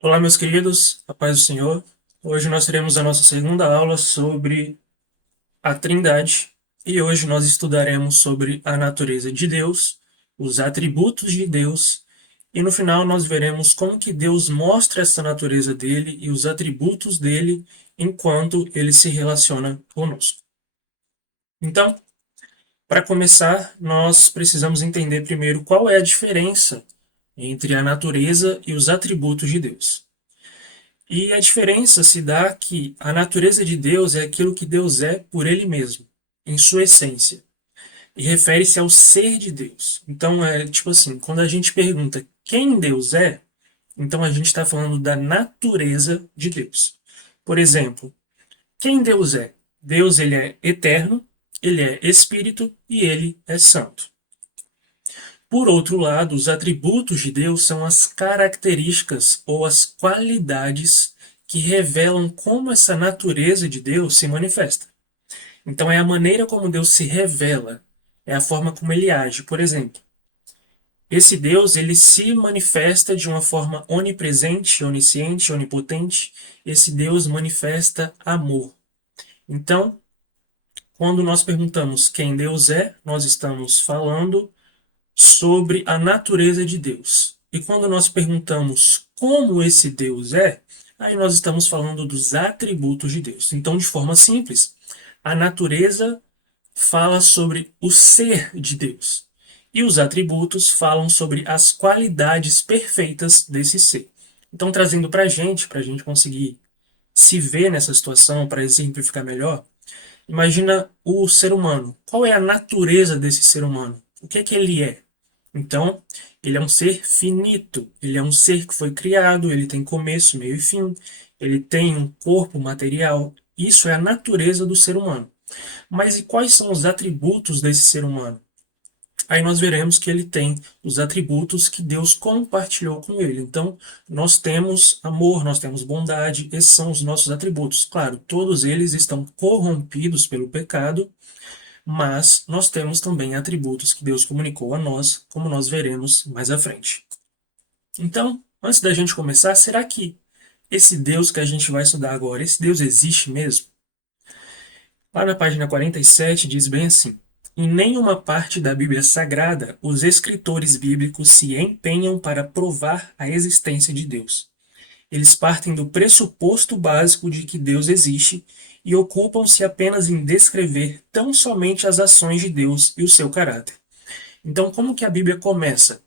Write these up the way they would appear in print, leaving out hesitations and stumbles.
Olá, meus queridos, a paz do Senhor. Hoje nós teremos a nossa segunda aula sobre a Trindade e hoje nós estudaremos sobre a natureza de Deus, os atributos de Deus e no final nós veremos como que Deus mostra essa natureza dele e os atributos dele enquanto ele se relaciona conosco. Então, para começar, nós precisamos entender primeiro qual é a diferença entre a natureza e os atributos de Deus. E a diferença se dá que a natureza de Deus é aquilo que Deus é por ele mesmo, em sua essência, e refere-se ao ser de Deus. Então é tipo assim, quando a gente pergunta quem Deus é, então a gente está falando da natureza de Deus. Por exemplo, quem Deus é? Deus ele é eterno, ele é espírito e ele é santo. Por outro lado, os atributos de Deus são as características ou as qualidades que revelam como essa natureza de Deus se manifesta. Então, é a maneira como Deus se revela, é a forma como ele age. Por exemplo, esse Deus ele se manifesta de uma forma onipresente, onisciente, onipotente. Esse Deus manifesta amor. Então, quando nós perguntamos quem Deus é, nós estamos falando sobre a natureza de Deus. E quando nós perguntamos como esse Deus é, aí nós estamos falando dos atributos de Deus. Então, de forma simples, a natureza fala sobre o ser de Deus. E os atributos falam sobre as qualidades perfeitas desse ser. Então, trazendo para a gente conseguir se ver nessa situação, para exemplificar melhor, imagina o ser humano. Qual é a natureza desse ser humano? O que é que ele é? Então, ele é um ser finito, ele é um ser que foi criado, ele tem começo, meio e fim, ele tem um corpo material. Isso é a natureza do ser humano. Mas e quais são os atributos desse ser humano? Aí nós veremos que ele tem os atributos que Deus compartilhou com ele. Então, nós temos amor, nós temos bondade, esses são os nossos atributos. Claro, todos eles estão corrompidos pelo pecado, mas nós temos também atributos que Deus comunicou a nós, como nós veremos mais à frente. Então, antes da gente começar, será que esse Deus que a gente vai estudar agora, esse Deus existe mesmo? Lá na página 47 diz bem assim: em nenhuma parte da Bíblia Sagrada os escritores bíblicos se empenham para provar a existência de Deus. Eles partem do pressuposto básico de que Deus existe e ocupam-se apenas em descrever tão somente as ações de Deus e o seu caráter. Então, como que a Bíblia começa?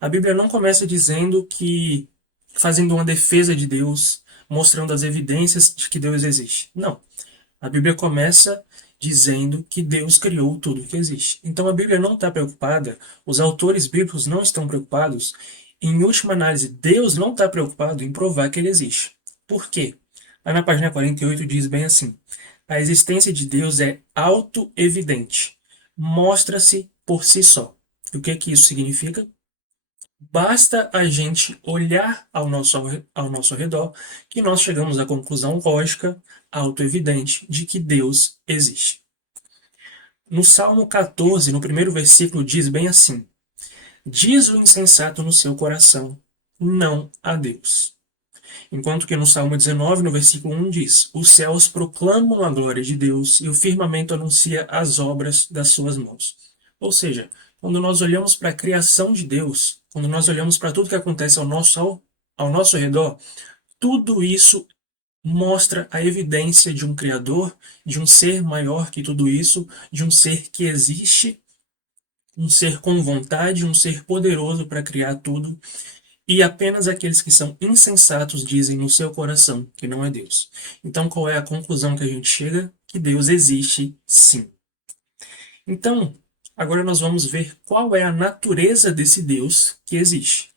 A Bíblia não começa dizendo que fazendo uma defesa de Deus, mostrando as evidências de que Deus existe. Não. A Bíblia começa dizendo que Deus criou tudo que existe. Então a Bíblia não está preocupada, os autores bíblicos não estão preocupados, em última análise, Deus não está preocupado em provar que ele existe. Por quê? Lá na página 48 diz bem assim: a existência de Deus é auto-evidente, mostra-se por si só. E o que que isso significa? Basta a gente olhar ao nosso redor que nós chegamos à conclusão lógica, autoevidente, de que Deus existe. No Salmo 14, no primeiro versículo, diz bem assim: diz o insensato no seu coração, não a Deus. Enquanto que no Salmo 19, no versículo 1, diz: os céus proclamam a glória de Deus e o firmamento anuncia as obras das suas mãos. Ou seja, quando nós olhamos para a criação de Deus, quando nós olhamos para tudo que acontece ao nosso redor, tudo isso mostra a evidência de um Criador, de um ser maior que tudo isso, de um ser que existe, um ser com vontade, um ser poderoso para criar tudo, e apenas aqueles que são insensatos dizem no seu coração que não é Deus. Então, qual é a conclusão que a gente chega? Que Deus existe, sim. Então, agora nós vamos ver qual é a natureza desse Deus que existe.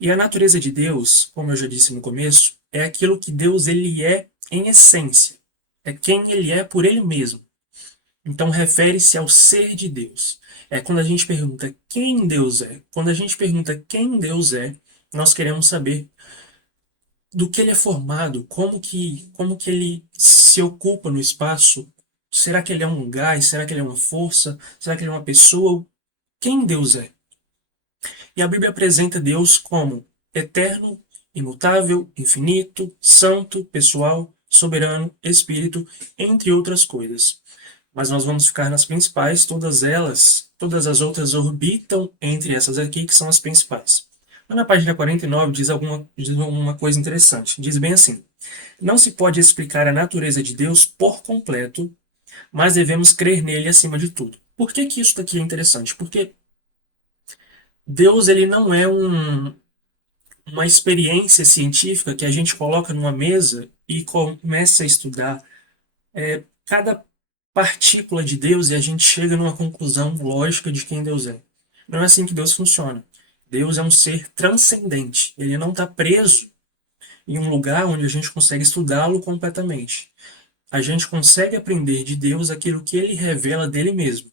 E a natureza de Deus, como eu já disse no começo, é aquilo que Deus ele é em essência. É quem ele é por ele mesmo. Então refere-se ao ser de Deus. É quando a gente pergunta quem Deus é. Quando a gente pergunta quem Deus é, nós queremos saber do que ele é formado, como que ele se ocupa no espaço. Será que ele é um gás? Será que ele é uma força? Será que ele é uma pessoa? Quem Deus é? E a Bíblia apresenta Deus como eterno, imutável, infinito, santo, pessoal, soberano, espírito, entre outras coisas. Mas nós vamos ficar nas principais, todas elas, todas as outras orbitam entre essas aqui, que são as principais. Mas na página 49 diz uma coisa interessante. Diz bem assim: não se pode explicar a natureza de Deus por completo, mas devemos crer nele acima de tudo. Por que que isso daqui é interessante? Porque Deus ele não é uma experiência científica que a gente coloca numa mesa e começa a estudar cada partícula de Deus e a gente chega numa conclusão lógica de quem Deus é. Não é assim que Deus funciona. Deus é um ser transcendente. Ele não está preso em um lugar onde a gente consegue estudá-lo completamente. A gente consegue aprender de Deus aquilo que ele revela dele mesmo.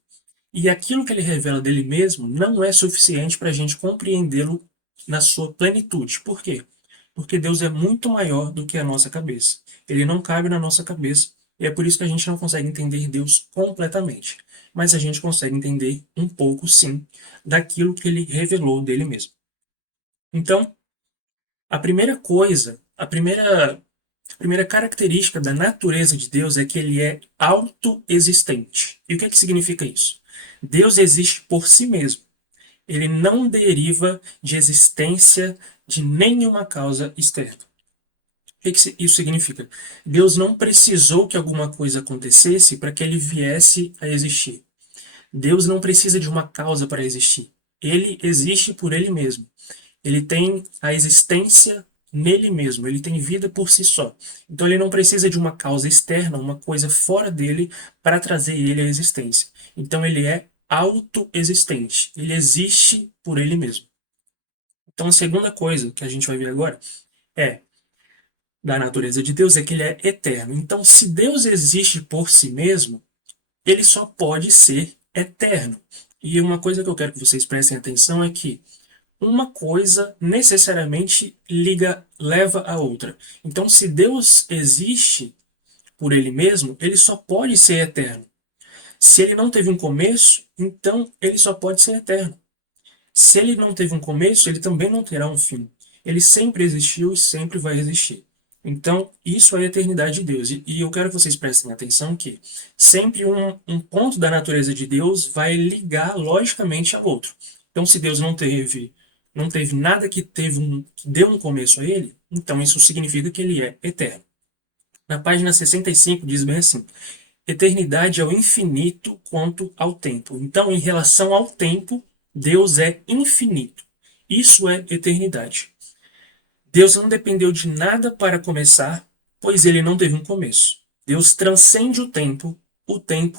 E aquilo que ele revela dele mesmo não é suficiente para a gente compreendê-lo na sua plenitude. Por quê? Porque Deus é muito maior do que a nossa cabeça. Ele não cabe na nossa cabeça. E é por isso que a gente não consegue entender Deus completamente. Mas a gente consegue entender um pouco, sim, daquilo que ele revelou dele mesmo. Então, a primeira coisa, a primeira característica da natureza de Deus é que ele é autoexistente. E o que significa isso? Deus existe por si mesmo. Ele não deriva de existência de nenhuma causa externa. O que isso significa? Deus não precisou que alguma coisa acontecesse para que ele viesse a existir. Deus não precisa de uma causa para existir. Ele existe por ele mesmo. Ele tem a existência nele mesmo, ele tem vida por si só. Então ele não precisa de uma causa externa, uma coisa fora dele, para trazer ele à existência. Então ele é autoexistente, ele existe por ele mesmo. Então a segunda coisa que a gente vai ver agora é da natureza de Deus é que ele é eterno. Então se Deus existe por si mesmo, ele só pode ser eterno. E uma coisa que eu quero que vocês prestem atenção é que uma coisa necessariamente leva a outra. Então, se Deus existe por ele mesmo, ele só pode ser eterno. Se ele não teve um começo, então ele só pode ser eterno. Se ele não teve um começo, ele também não terá um fim. Ele sempre existiu e sempre vai existir. Então, isso é a eternidade de Deus. E eu quero que vocês prestem atenção que sempre um ponto da natureza de Deus vai ligar logicamente a outro. Então, se Deus não teve nada que deu um começo a ele, então isso significa que ele é eterno. Na página 65 diz bem assim: eternidade é o infinito quanto ao tempo. Então, em relação ao tempo, Deus é infinito. Isso é eternidade. Deus não dependeu de nada para começar, pois ele não teve um começo. Deus transcende o tempo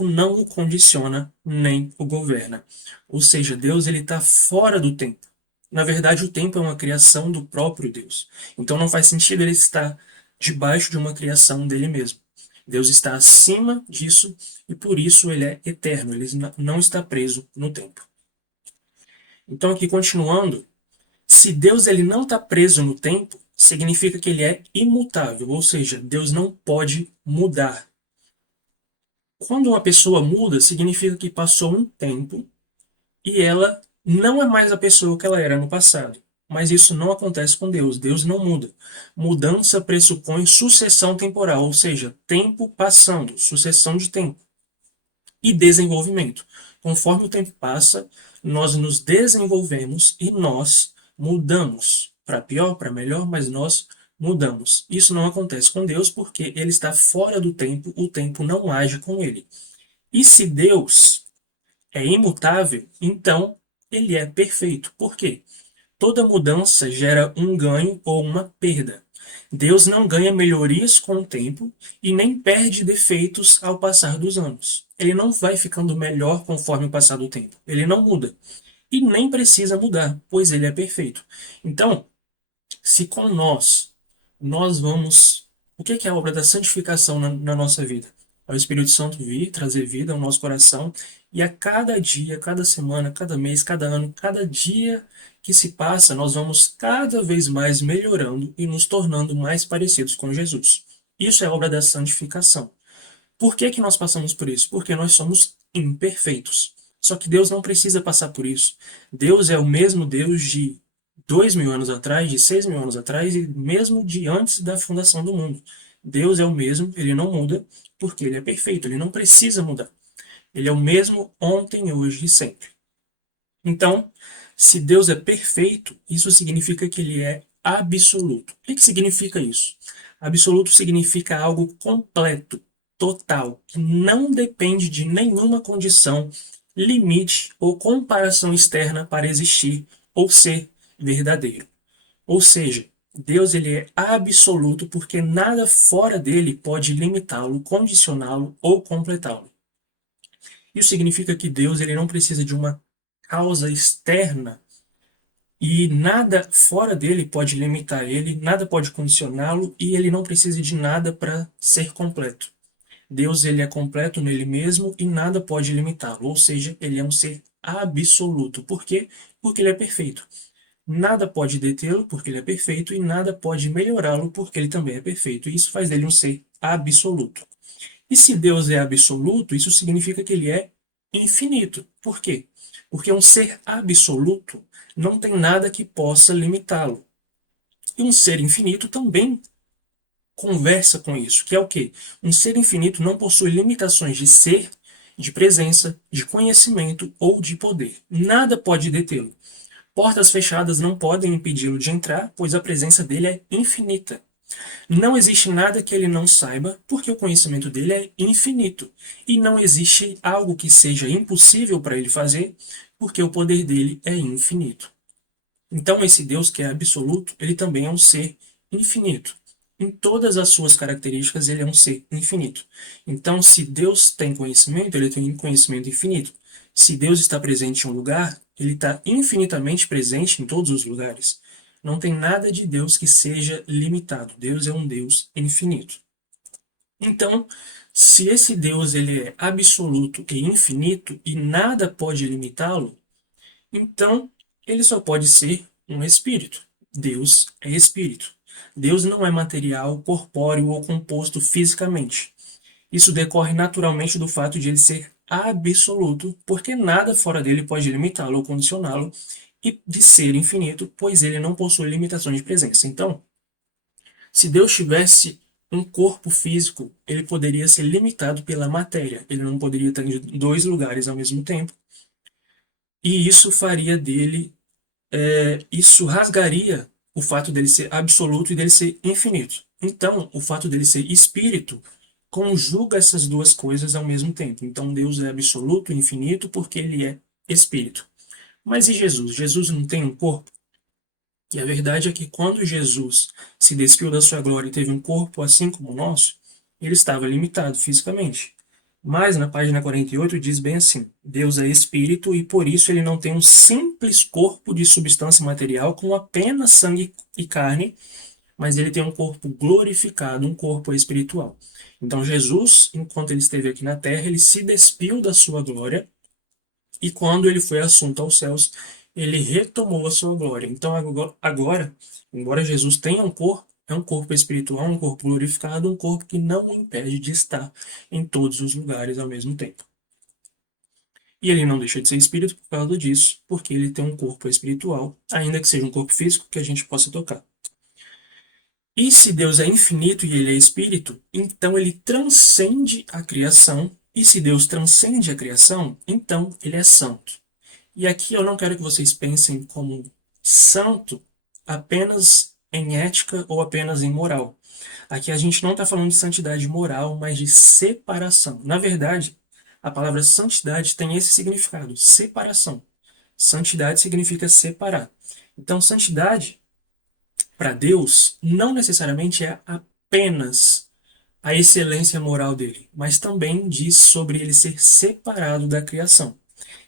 não o condiciona nem o governa. Ou seja, Deus ele está fora do tempo. Na verdade, o tempo é uma criação do próprio Deus. Então não faz sentido ele estar debaixo de uma criação dele mesmo. Deus está acima disso e por isso ele é eterno, ele não está preso no tempo. Então aqui continuando, se Deus ele não está preso no tempo, significa que ele é imutável, ou seja, Deus não pode mudar. Quando uma pessoa muda, significa que passou um tempo e ela não é mais a pessoa que ela era no passado. Mas isso não acontece com Deus. Deus não muda. Mudança pressupõe sucessão temporal, ou seja, tempo passando, sucessão de tempo. E desenvolvimento. Conforme o tempo passa, nós nos desenvolvemos e nós mudamos. Para pior, para melhor, mas nós mudamos. Isso não acontece com Deus porque ele está fora do tempo, o tempo não age com ele. E se Deus é imutável, então ele é perfeito. Por quê? Toda mudança gera um ganho ou uma perda. Deus não ganha melhorias com o tempo e nem perde defeitos ao passar dos anos. Ele não vai ficando melhor conforme o passar do tempo. Ele não muda. E nem precisa mudar, pois ele é perfeito. Então, se com nós vamos. O que é a obra da santificação na nossa vida? É o Espírito Santo vir, trazer vida ao nosso coração, e a cada dia, cada semana, cada mês, cada ano, cada dia que se passa, nós vamos cada vez mais melhorando e nos tornando mais parecidos com Jesus. Isso é a obra da santificação. Por que que nós passamos por isso? Porque nós somos imperfeitos. Só que Deus não precisa passar por isso. Deus é o mesmo Deus de 2.000 anos atrás, de 6.000 anos atrás e mesmo de antes da fundação do mundo. Deus é o mesmo, ele não muda, porque ele é perfeito, ele não precisa mudar. Ele é o mesmo ontem, hoje e sempre. Então, se Deus é perfeito, isso significa que ele é absoluto. O que significa isso? Absoluto significa algo completo, total, que não depende de nenhuma condição, limite ou comparação externa para existir ou ser verdadeiro. Ou seja, Deus ele é absoluto porque nada fora dele pode limitá-lo, condicioná-lo ou completá-lo. Isso significa que Deus ele não precisa de uma causa externa e nada fora dele pode limitar ele, nada pode condicioná-lo e ele não precisa de nada para ser completo. Deus ele é completo nele mesmo e nada pode limitá-lo, ou seja, ele é um ser absoluto. Por quê? Porque ele é perfeito. Nada pode detê-lo porque ele é perfeito e nada pode melhorá-lo porque ele também é perfeito. E isso faz dele um ser absoluto. E se Deus é absoluto, isso significa que ele é infinito. Por quê? Porque um ser absoluto não tem nada que possa limitá-lo. E um ser infinito também conversa com isso, que é o quê? Um ser infinito não possui limitações de ser, de presença, de conhecimento ou de poder. Nada pode detê-lo. Portas fechadas não podem impedi-lo de entrar, pois a presença dele é infinita. Não existe nada que ele não saiba, porque o conhecimento dele é infinito. E não existe algo que seja impossível para ele fazer, porque o poder dele é infinito. Então, esse Deus que é absoluto, ele também é um ser infinito. Em todas as suas características, ele é um ser infinito. Então, se Deus tem conhecimento, ele tem um conhecimento infinito. Se Deus está presente em um lugar, ele está infinitamente presente em todos os lugares. Não tem nada de Deus que seja limitado. Deus é um Deus infinito. Então, se esse Deus ele é absoluto e infinito e nada pode limitá-lo, então ele só pode ser um espírito. Deus é espírito. Deus não é material, corpóreo ou composto fisicamente. Isso decorre naturalmente do fato de ele ser absoluto, porque nada fora dele pode limitá-lo ou condicioná-lo, e de ser infinito, pois ele não possui limitações de presença. Então, se Deus tivesse um corpo físico, ele poderia ser limitado pela matéria. Ele não poderia estar em dois lugares ao mesmo tempo. E isso faria dele, isso rasgaria o fato dele ser absoluto e dele ser infinito. Então, o fato dele ser espírito conjuga essas duas coisas ao mesmo tempo. Então, Deus é absoluto e infinito porque ele é espírito. Mas e Jesus? Jesus não tem um corpo? E a verdade é que quando Jesus se despiu da sua glória e teve um corpo assim como o nosso, ele estava limitado fisicamente. Mas na página 48 diz bem assim: Deus é espírito e por isso ele não tem um simples corpo de substância material com apenas sangue e carne, mas ele tem um corpo glorificado, um corpo espiritual. Então Jesus, enquanto ele esteve aqui na terra, ele se despiu da sua glória e quando ele foi assunto aos céus, ele retomou a sua glória. Então, agora, embora Jesus tenha um corpo, é um corpo espiritual, um corpo glorificado, um corpo que não o impede de estar em todos os lugares ao mesmo tempo. E ele não deixa de ser espírito por causa disso, porque ele tem um corpo espiritual, ainda que seja um corpo físico que a gente possa tocar. E se Deus é infinito e ele é espírito, então ele transcende a criação. E se Deus transcende a criação, então ele é santo. E aqui eu não quero que vocês pensem como santo apenas em ética ou apenas em moral. Aqui a gente não está falando de santidade moral, mas de separação. Na verdade, a palavra santidade tem esse significado, separação. Santidade significa separar. Então, santidade, para Deus, não necessariamente é apenas a excelência moral dele, mas também diz sobre ele ser separado da criação.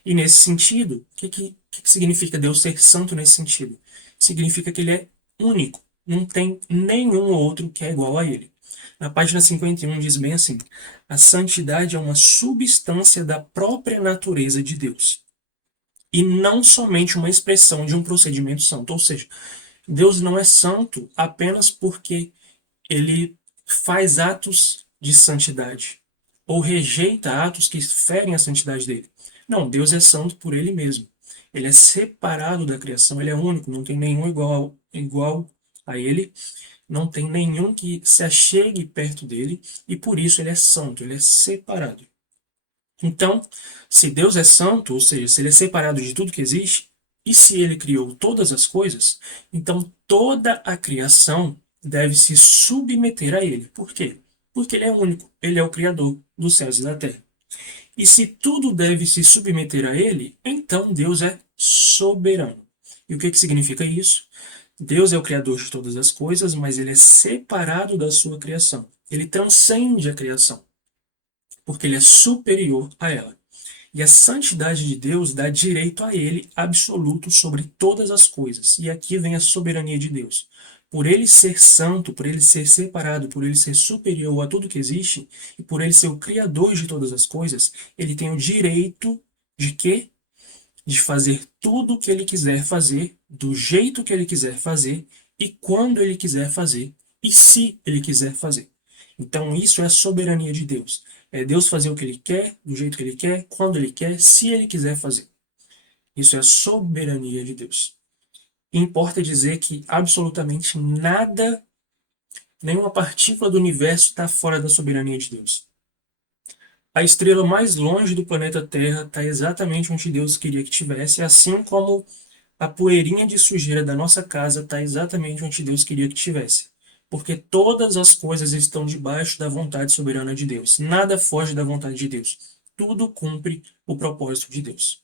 E nesse sentido, o que significa Deus ser santo nesse sentido? Significa que ele é único, não tem nenhum outro que é igual a ele. Na página 51 diz bem assim: a santidade é uma substância da própria natureza de Deus, e não somente uma expressão de um procedimento santo. Ou seja, Deus não é santo apenas porque ele faz atos de santidade ou rejeita atos que ferem a santidade dele. Não, Deus é santo por ele mesmo. Ele é separado da criação, ele é único, não tem nenhum igual a ele, não tem nenhum que se achegue perto dele, e por isso ele é santo, ele é separado. Então, se Deus é santo, ou seja, se ele é separado de tudo que existe, e se ele criou todas as coisas, então toda a criação deve se submeter a ele. Por quê? Porque ele é único, ele é o criador dos céus e da terra. E se tudo deve se submeter a ele, então Deus é soberano. E o que que significa isso? Deus é o criador de todas as coisas, mas ele é separado da sua criação. Ele transcende a criação, porque ele é superior a ela. E a santidade de Deus dá direito a ele absoluto sobre todas as coisas. E aqui vem a soberania de Deus. Por ele ser santo, por ele ser separado, por ele ser superior a tudo que existe, e por ele ser o criador de todas as coisas, ele tem o direito de quê? De fazer tudo o que ele quiser fazer, do jeito que ele quiser fazer, e quando ele quiser fazer, e se ele quiser fazer. Então, isso é a soberania de Deus. É Deus fazer o que ele quer, do jeito que ele quer, quando ele quer, se ele quiser fazer. Isso é a soberania de Deus. E importa dizer que absolutamente nada, nenhuma partícula do universo está fora da soberania de Deus. A estrela mais longe do planeta Terra está exatamente onde Deus queria que tivesse, assim como a poeirinha de sujeira da nossa casa está exatamente onde Deus queria que tivesse. Porque todas as coisas estão debaixo da vontade soberana de Deus. Nada foge da vontade de Deus. Tudo cumpre o propósito de Deus.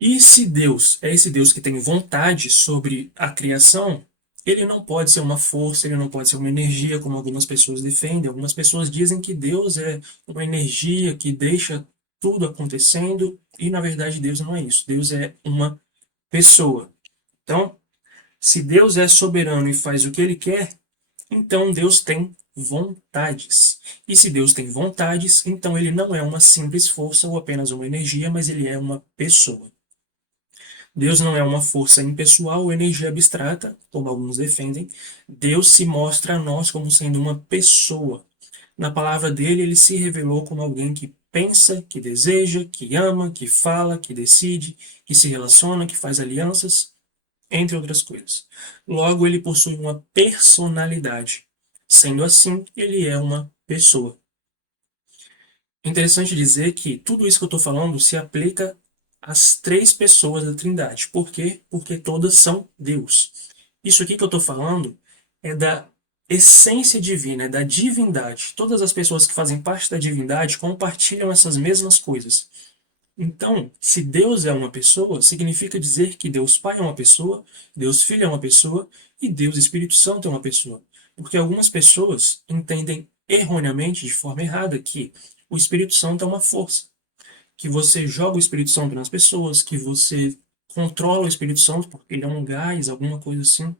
E se Deus é esse Deus que tem vontade sobre a criação, ele não pode ser uma força, ele não pode ser uma energia, como algumas pessoas defendem. Algumas pessoas dizem que Deus é uma energia que deixa tudo acontecendo, e na verdade Deus não é isso. Deus é uma pessoa. Então, se Deus é soberano e faz o que ele quer, então Deus tem vontades. E se Deus tem vontades, então ele não é uma simples força ou apenas uma energia, mas ele é uma pessoa. Deus não é uma força impessoal ou energia abstrata, como alguns defendem. Deus se mostra a nós como sendo uma pessoa. Na palavra dele, ele se revelou como alguém que pensa, que deseja, que ama, que fala, que decide, que se relaciona, que faz alianças, entre outras coisas. Logo, ele possui uma personalidade. Sendo assim, ele é uma pessoa. É interessante dizer que tudo isso que eu estou falando se aplica às três pessoas da Trindade. Por quê? Porque todas são Deus. Isso aqui que eu estou falando é da essência divina, é da divindade. Todas as pessoas que fazem parte da divindade compartilham essas mesmas coisas. Então, se Deus é uma pessoa, significa dizer que Deus Pai é uma pessoa, Deus Filho é uma pessoa e Deus Espírito Santo é uma pessoa. Porque algumas pessoas entendem erroneamente, de forma errada, que o Espírito Santo é uma força, que você joga o Espírito Santo nas pessoas, que você controla o Espírito Santo porque ele é um gás, alguma coisa assim.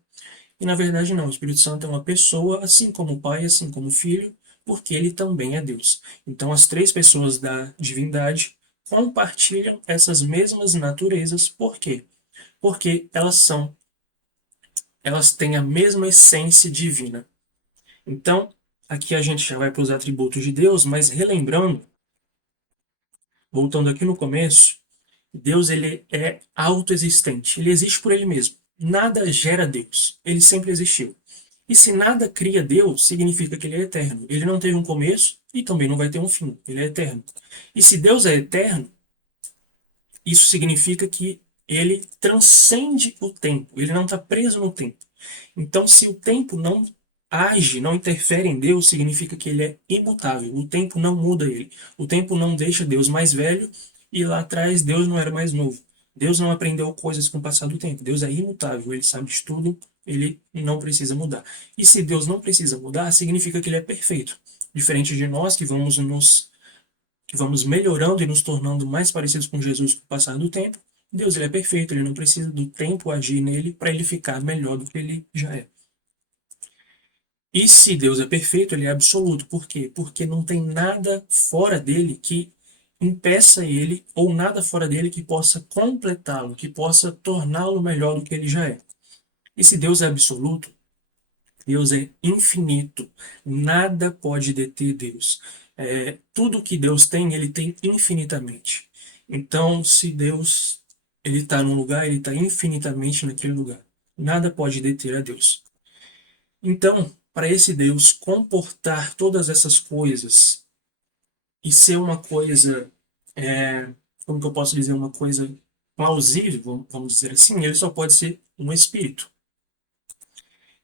E na verdade não, o Espírito Santo é uma pessoa, assim como o Pai, assim como o Filho, porque ele também é Deus. Então as três pessoas da divindade compartilham essas mesmas naturezas, por quê? Porque elas têm a mesma essência divina. Então, aqui a gente já vai para os atributos de Deus, mas relembrando, voltando aqui no começo, Deus ele é autoexistente, ele existe por ele mesmo. Nada gera Deus, ele sempre existiu. E se nada cria Deus, significa que ele é eterno. Ele não teve um começo e também não vai ter um fim, ele é eterno. E se Deus é eterno, isso significa que ele transcende o tempo, ele não está preso no tempo. Então, se o tempo não age, não interfere em Deus, significa que ele é imutável. O tempo não muda ele. O tempo não deixa Deus mais velho e lá atrás Deus não era mais novo. Deus não aprendeu coisas com o passar do tempo. Deus é imutável, ele sabe de tudo, ele não precisa mudar. E se Deus não precisa mudar, significa que ele é perfeito. Diferente de nós que vamos melhorando e nos tornando mais parecidos com Jesus com o passar do tempo, Deus ele é perfeito, ele não precisa do tempo agir nele para ele ficar melhor do que ele já é. E se Deus é perfeito, ele é absoluto. Por quê? Porque não tem nada fora dele que impeça ele, ou nada fora dele que possa completá-lo, que possa torná-lo melhor do que ele já é. E se Deus é absoluto, Deus é infinito. Nada pode deter Deus. Tudo que Deus tem, ele tem infinitamente. Então, se Deus ele está num lugar, ele está infinitamente naquele lugar. Nada pode deter a Deus. Então, para esse Deus comportar todas essas coisas e ser uma coisa, como que eu posso dizer, uma coisa plausível, vamos dizer assim, ele só pode ser um espírito.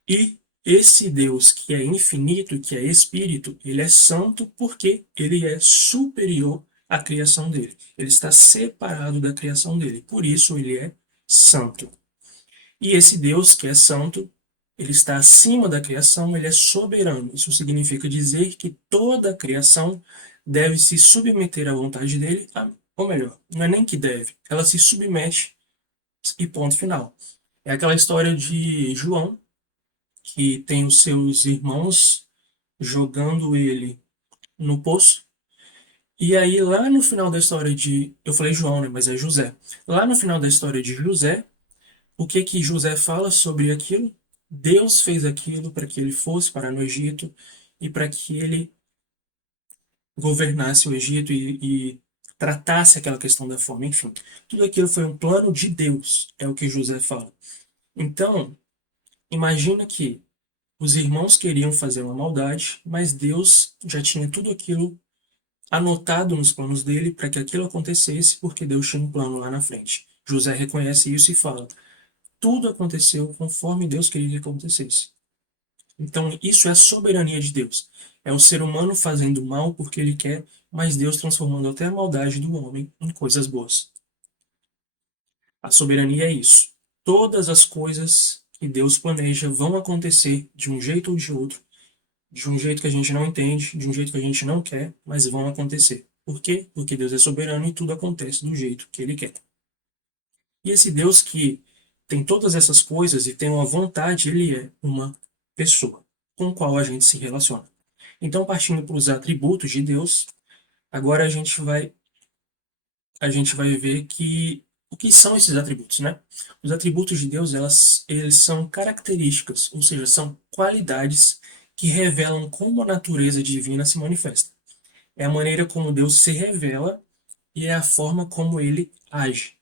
E esse Deus que é infinito, que é espírito, ele é santo porque ele é superior à criação dele. Ele está separado da criação dele. Por isso ele é santo. E esse Deus que é santo, ele está acima da criação, ele é soberano. Isso significa dizer que toda a criação deve se submeter à vontade dele, ou melhor, não é nem que deve, ela se submete e ponto final. É aquela história de João, que tem os seus irmãos jogando ele no poço. E aí, lá no final da história de. Eu falei João, né? Mas é José. Lá no final da história de José, o que que José fala sobre aquilo? Deus fez aquilo para que ele fosse para no Egito e para que ele governasse o Egito e tratasse aquela questão da fome. Enfim, tudo aquilo foi um plano de Deus, é o que José fala. Então, imagina que os irmãos queriam fazer uma maldade, mas Deus já tinha tudo aquilo anotado nos planos dele para que aquilo acontecesse, porque Deus tinha um plano lá na frente. José reconhece isso e fala: tudo aconteceu conforme Deus queria que acontecesse. Então, isso é a soberania de Deus. É o ser humano fazendo mal porque ele quer, mas Deus transformando até a maldade do homem em coisas boas. A soberania é isso. Todas as coisas que Deus planeja vão acontecer de um jeito ou de outro, de um jeito que a gente não entende, de um jeito que a gente não quer, mas vão acontecer. Por quê? Porque Deus é soberano e tudo acontece do jeito que ele quer. E esse Deus que tem todas essas coisas e tem uma vontade, ele é uma pessoa com a qual a gente se relaciona. Então, partindo para os atributos de Deus, agora a gente vai ver que o que são esses atributos, né? Os atributos de Deus, eles são características, ou seja, são qualidades que revelam como a natureza divina se manifesta. É a maneira como Deus se revela e é a forma como ele age.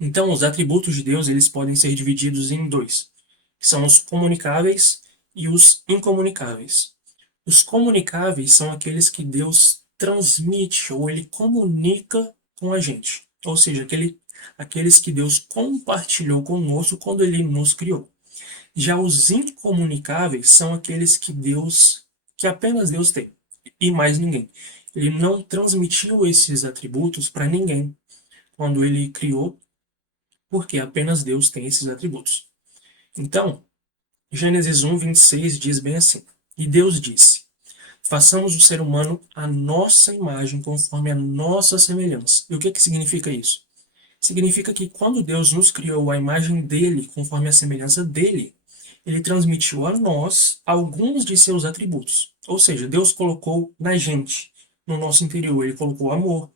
Então, os atributos de Deus, eles podem ser divididos em dois, que são os comunicáveis e os incomunicáveis. Os comunicáveis são aqueles que Deus transmite ou ele comunica com a gente. Ou seja, aqueles que Deus compartilhou conosco quando ele nos criou. Já os incomunicáveis são aqueles que apenas Deus tem e mais ninguém. Ele não transmitiu esses atributos para ninguém quando ele criou, porque apenas Deus tem esses atributos. Então, Gênesis 1:26 diz bem assim: E Deus disse: façamos o ser humano à nossa imagem, conforme a nossa semelhança. E o que que significa isso? Significa que quando Deus nos criou à imagem dele, conforme a semelhança dele, ele transmitiu a nós alguns de seus atributos. Ou seja, Deus colocou na gente, no nosso interior, ele colocou amor,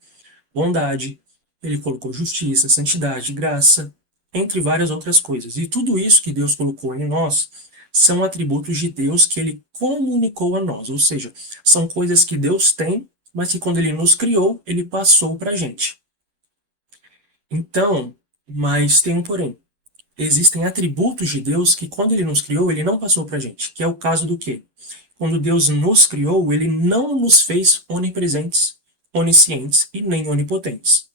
bondade, ele colocou justiça, santidade, graça, entre várias outras coisas. E tudo isso que Deus colocou em nós são atributos de Deus que ele comunicou a nós, ou seja, são coisas que Deus tem, mas que quando ele nos criou, ele passou para a gente. Então, mas tem um porém. Existem atributos de Deus que quando ele nos criou, ele não passou para a gente, que é o caso do quê? Quando Deus nos criou, ele não nos fez onipresentes, oniscientes e nem onipotentes.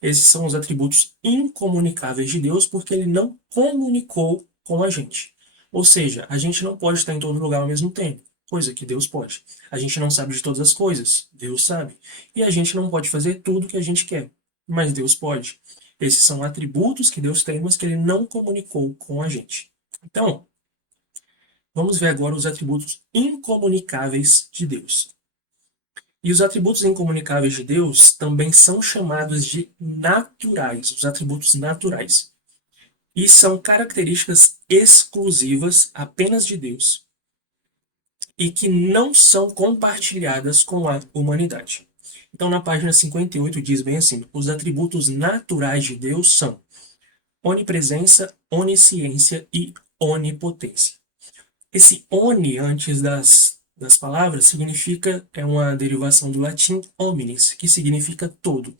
Esses são os atributos incomunicáveis de Deus porque ele não comunicou com a gente. Ou seja, a gente não pode estar em todo lugar ao mesmo tempo, coisa que Deus pode. A gente não sabe de todas as coisas, Deus sabe. E a gente não pode fazer tudo que a gente quer, mas Deus pode. Esses são atributos que Deus tem, mas que ele não comunicou com a gente. Então, vamos ver agora os atributos incomunicáveis de Deus. E os atributos incomunicáveis de Deus também são chamados de naturais, os atributos naturais. E são características exclusivas apenas de Deus e que não são compartilhadas com a humanidade. Então, na página 58 diz bem assim: os atributos naturais de Deus são onipresença, onisciência e onipotência. Esse oni antes das palavras significa, é uma derivação do latim omnis, que significa todo.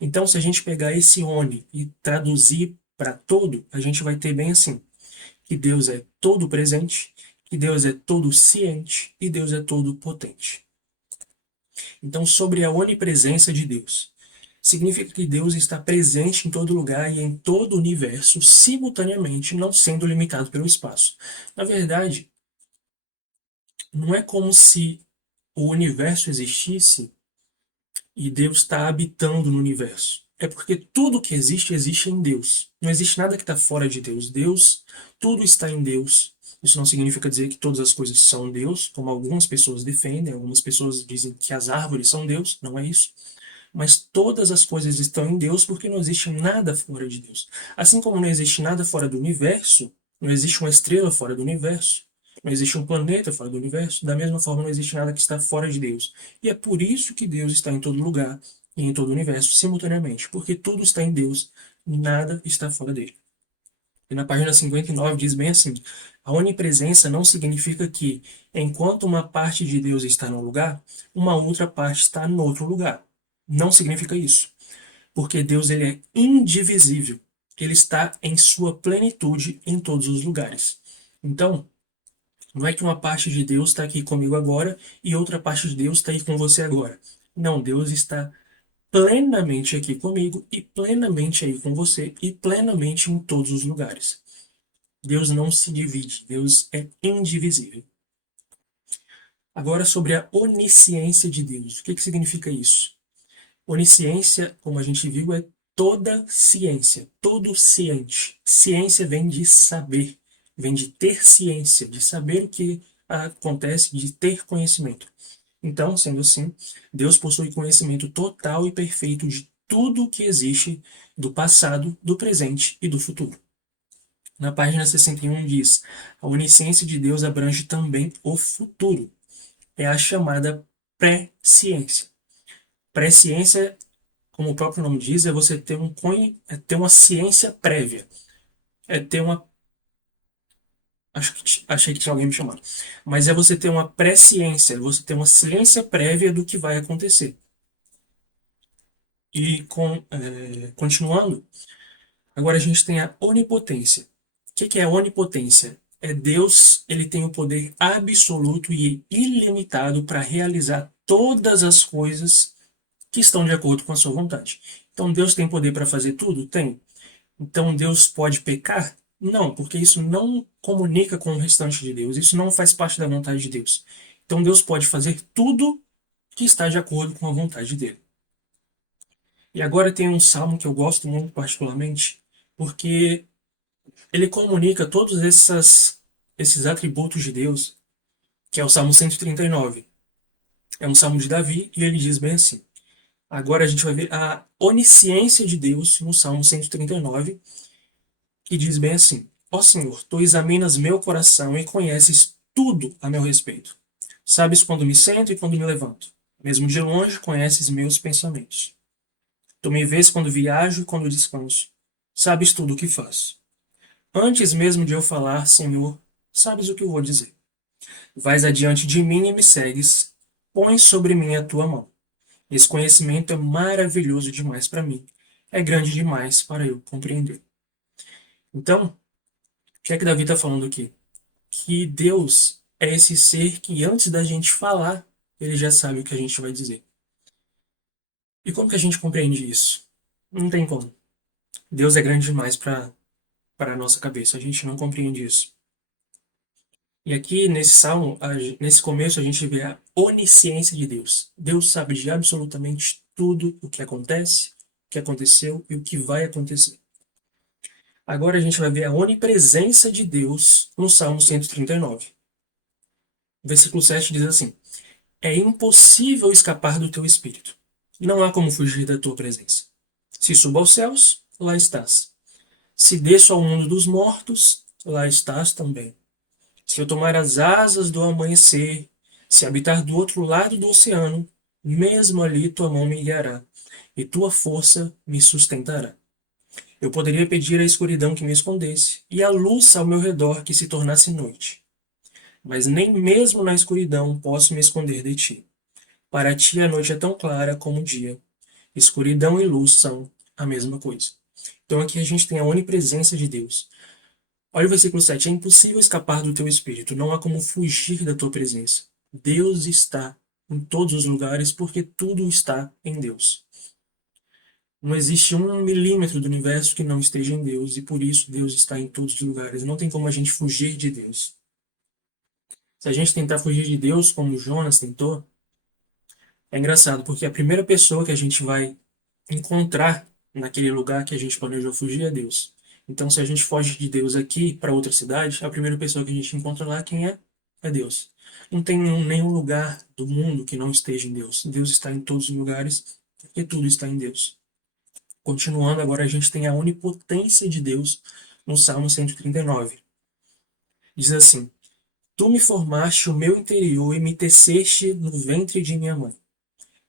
Então, se a gente pegar esse oni e traduzir para todo, a gente vai ter bem assim, que Deus é todo presente, que Deus é todo ciente e Deus é todo potente. Então, sobre a onipresença de Deus, significa que Deus está presente em todo lugar e em todo o universo simultaneamente, não sendo limitado pelo espaço. Na verdade, não é como se o universo existisse e Deus está habitando no universo. É porque tudo que existe, existe em Deus. Não existe nada que está fora de Deus. Deus, tudo está em Deus. Isso não significa dizer que todas as coisas são Deus, como algumas pessoas defendem, algumas pessoas dizem que as árvores são Deus, não é isso. Mas todas as coisas estão em Deus porque não existe nada fora de Deus. Assim como não existe nada fora do universo, não existe uma estrela fora do universo, não existe um planeta fora do universo, da mesma forma não existe nada que está fora de Deus. E é por isso que Deus está em todo lugar e em todo o universo simultaneamente, porque tudo está em Deus, nada está fora dele. E na página 59 diz bem assim: a onipresença não significa que, enquanto uma parte de Deus está num lugar, uma outra parte está no outro lugar. Não significa isso, porque Deus ele é indivisível. Ele está em sua plenitude em todos os lugares. Então, não é que uma parte de Deus está aqui comigo agora e outra parte de Deus está aí com você agora. Não, Deus está plenamente aqui comigo e plenamente aí com você e plenamente em todos os lugares. Deus não se divide, Deus é indivisível. Agora sobre a onisciência de Deus. O que significa isso? Onisciência, como a gente viu, é toda ciência, todo ciente. Ciência vem de saber, vem de ter ciência, de saber o que acontece, de ter conhecimento. Então, sendo assim, Deus possui conhecimento total e perfeito de tudo o que existe do passado, do presente e do futuro. Na página 61 diz: a onisciência de Deus abrange também o futuro. É a chamada pré-ciência. Pré-ciência, como o próprio nome diz, é você ter ter uma ciência prévia. É ter uma. Achei que tinha alguém me chamando. Mas é você ter uma pré-ciência, é você ter uma ciência prévia do que vai acontecer. E continuando, agora a gente tem a onipotência. O que é a onipotência? É Deus, ele tem o poder absoluto e ilimitado para realizar todas as coisas que estão de acordo com a sua vontade. Então Deus tem poder para fazer tudo? Tem. Então Deus pode pecar? Não, porque isso não comunica com o restante de Deus, isso não faz parte da vontade de Deus. Então Deus pode fazer tudo que está de acordo com a vontade dele. E agora tem um salmo que eu gosto muito particularmente, porque ele comunica todos esses atributos de Deus, que é o Salmo 139. É um salmo de Davi e ele diz bem assim. Agora a gente vai ver a onisciência de Deus no Salmo 139, que diz bem assim: ó Senhor, tu examinas meu coração e conheces tudo a meu respeito. Sabes quando me sento e quando me levanto. Mesmo de longe conheces meus pensamentos. Tu me vês quando viajo e quando descanso. Sabes tudo o que faço. Antes mesmo de eu falar, Senhor, sabes o que eu vou dizer. Vais adiante de mim e me segues. Põe sobre mim a tua mão. Esse conhecimento é maravilhoso demais para mim. É grande demais para eu compreender. Então, o que é que Davi está falando aqui? Que Deus é esse ser que antes da gente falar, ele já sabe o que a gente vai dizer. E como que a gente compreende isso? Não tem como. Deus é grande demais para a nossa cabeça. A gente não compreende isso. E aqui nesse salmo, nesse começo, a gente vê a onisciência de Deus. Deus sabe de absolutamente tudo o que acontece, o que aconteceu e o que vai acontecer. Agora a gente vai ver a onipresença de Deus no Salmo 139. O versículo 7 diz assim: é impossível escapar do teu espírito. Não há como fugir da tua presença. Se subo aos céus, lá estás. Se desço ao mundo dos mortos, lá estás também. Se eu tomar as asas do amanhecer, se habitar do outro lado do oceano, mesmo ali tua mão me guiará, e tua força me sustentará. Eu poderia pedir à escuridão que me escondesse, e à luz ao meu redor que se tornasse noite. mas nem mesmo na escuridão posso me esconder de ti. Para ti a noite é tão clara como o dia. Escuridão e luz são a mesma coisa. Então aqui a gente tem a onipresença de Deus. Olha o versículo 7. É impossível escapar do teu espírito, não há como fugir da tua presença. Deus está em todos os lugares porque tudo está em Deus. Não existe um milímetro do universo que não esteja em Deus e por isso Deus está em todos os lugares. Não tem como a gente fugir de Deus. Se a gente tentar fugir de Deus, como Jonas tentou, é engraçado, porque a primeira pessoa que a gente vai encontrar naquele lugar que a gente planejou fugir é Deus. Então, se a gente foge de Deus aqui para outra cidade, a primeira pessoa que a gente encontra lá, quem é? É Deus. Não tem nenhum lugar do mundo que não esteja em Deus. Deus está em todos os lugares, porque tudo está em Deus. Continuando, agora a gente tem a onipotência de Deus no Salmo 139. Diz assim: Tu me formaste o meu interior e me teceste no ventre de minha mãe.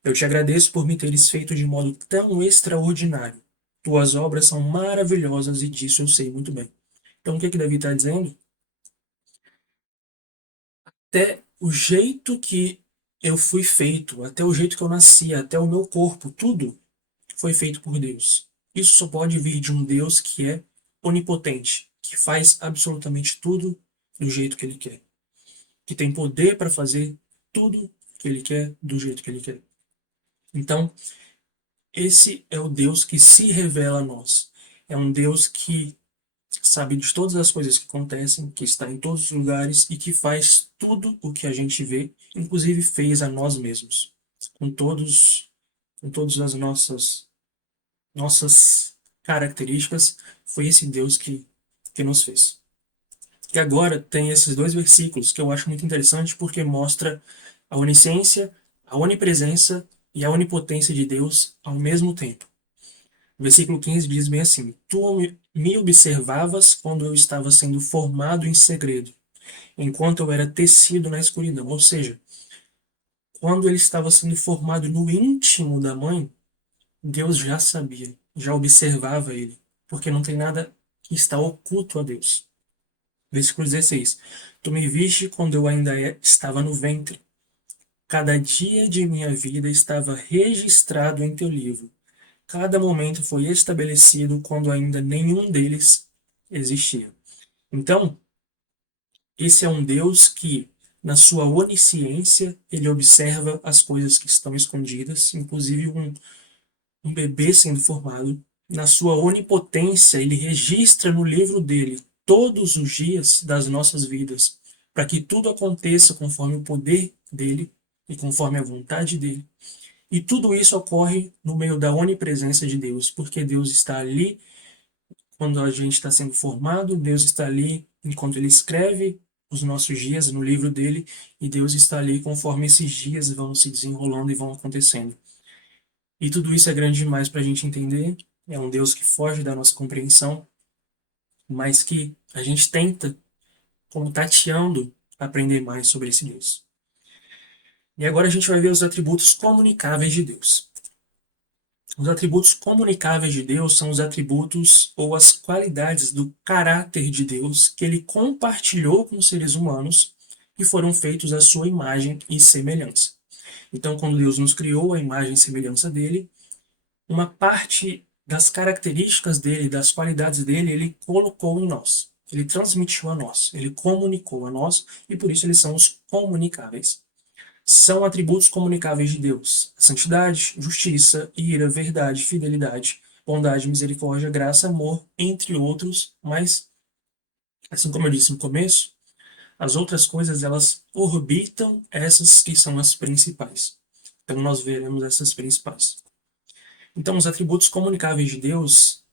Eu te agradeço por me teres feito de modo tão extraordinário. Tuas obras são maravilhosas e disso eu sei muito bem. Então, o que que Davi está dizendo? Até o jeito que eu fui feito, até o jeito que eu nasci, até o meu corpo, tudo foi feito por Deus. Isso só pode vir de um Deus que é onipotente, que faz absolutamente tudo do jeito que ele quer, que tem poder para fazer tudo que ele quer do jeito que ele quer. Então, esse é o Deus que se revela a nós. É um Deus que sabe de todas as coisas que acontecem, que está em todos os lugares e que faz tudo o que a gente vê, inclusive fez a nós mesmos, com todos, com todas as nossas características, foi esse Deus que nos fez. E agora tem esses dois versículos que eu acho muito interessante porque mostra a onisciência, a onipresença e a onipotência de Deus ao mesmo tempo. O versículo 15 diz bem assim: Tu me observavas quando eu estava sendo formado em segredo, enquanto eu era tecido na escuridão. Ou seja, quando ele estava sendo formado no íntimo da mãe, Deus já sabia, já observava ele, porque não tem nada que está oculto a Deus. Versículo 16: Tu me viste quando eu ainda estava no ventre. Cada dia de minha vida estava registrado em teu livro. Cada momento foi estabelecido quando ainda nenhum deles existia. Então, esse é um Deus que, na sua onisciência, ele observa as coisas que estão escondidas, inclusive um bebê sendo formado. Na sua onipotência, ele registra no livro dele todos os dias das nossas vidas, para que tudo aconteça conforme o poder dele e conforme a vontade dele. E tudo isso ocorre no meio da onipresença de Deus, porque Deus está ali quando a gente está sendo formado, Deus está ali enquanto ele escreve os nossos dias no livro dele, e Deus está ali conforme esses dias vão se desenrolando e vão acontecendo. E tudo isso é grande demais para a gente entender. É um Deus que foge da nossa compreensão, mas que a gente tenta, como tateando, aprender mais sobre esse Deus. E agora a gente vai ver os atributos comunicáveis de Deus. Os atributos comunicáveis de Deus são os atributos ou as qualidades do caráter de Deus que ele compartilhou com os seres humanos e foram feitos à sua imagem e semelhança. Então, quando Deus nos criou à imagem e semelhança dele, uma parte das características dele, das qualidades dele, ele colocou em nós. Ele transmitiu a nós, ele comunicou a nós e por isso eles são os comunicáveis. São atributos comunicáveis de Deus: a santidade, justiça, ira, verdade, fidelidade, bondade, misericórdia, graça, amor, entre outros, mas, assim como eu disse no começo, as outras coisas elas orbitam essas que são as principais. Então nós veremos essas principais. Então os atributos comunicáveis de Deus,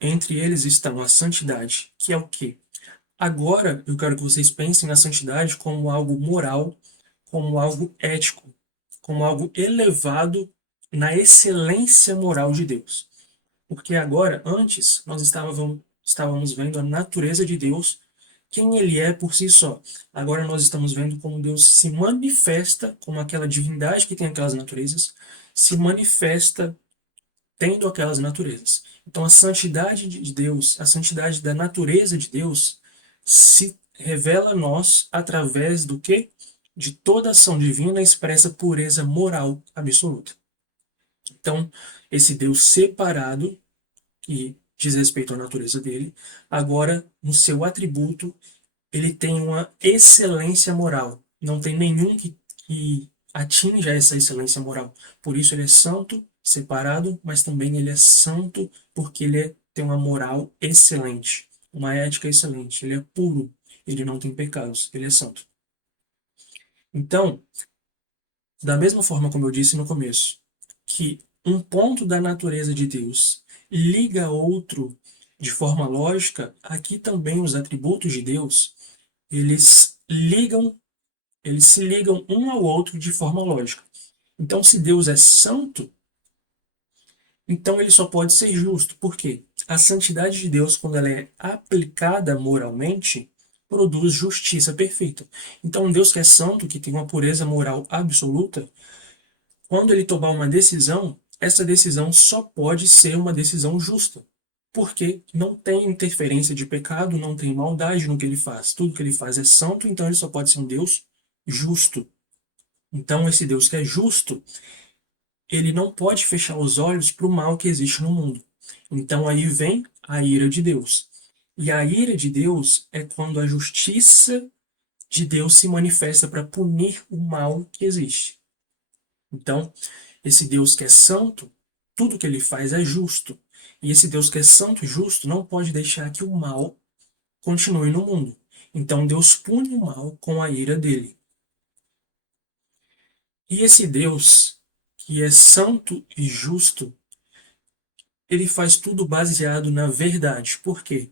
entre eles estão a santidade, que é o quê? Agora eu quero que vocês pensem na santidade como algo moral, como algo ético, como algo elevado na excelência moral de Deus. Porque agora, antes, nós estávamos vendo a natureza de Deus, quem ele é por si só. Agora nós estamos vendo como Deus se manifesta, como aquela divindade que tem aquelas naturezas, se manifesta tendo aquelas naturezas. Então a santidade de Deus, a santidade da natureza de Deus, revela a nós através do quê? De toda ação divina expressa pureza moral absoluta. Então, esse Deus separado, que diz respeito à natureza dele, agora, no seu atributo, ele tem uma excelência moral. Não tem nenhum que atinja essa excelência moral. Por isso ele é santo, separado, mas também ele é santo porque tem uma moral excelente, uma ética excelente. Ele é puro, ele não tem pecados, ele é santo. Então, da mesma forma como eu disse no começo, que um ponto da natureza de Deus liga outro de forma lógica, aqui também os atributos de Deus, eles ligam, eles se ligam um ao outro de forma lógica. Então, se Deus é santo, então ele só pode ser justo. Por quê? A santidade de Deus, quando ela é aplicada moralmente, produz justiça perfeita. Então, um Deus que é santo, que tem uma pureza moral absoluta, quando ele tomar uma decisão, essa decisão só pode ser uma decisão justa. Porque não tem interferência de pecado, não tem maldade no que ele faz. Tudo que ele faz é santo, então ele só pode ser um Deus justo. Então, esse Deus que é justo, ele não pode fechar os olhos para o mal que existe no mundo. Então, aí vem a ira de Deus. E a ira de Deus é quando a justiça de Deus se manifesta para punir o mal que existe. Então, esse Deus que é santo, tudo que ele faz é justo. E esse Deus que é santo e justo não pode deixar que o mal continue no mundo. Então, Deus pune o mal com a ira dele. E esse Deus, que é santo e justo, ele faz tudo baseado na verdade. Por quê?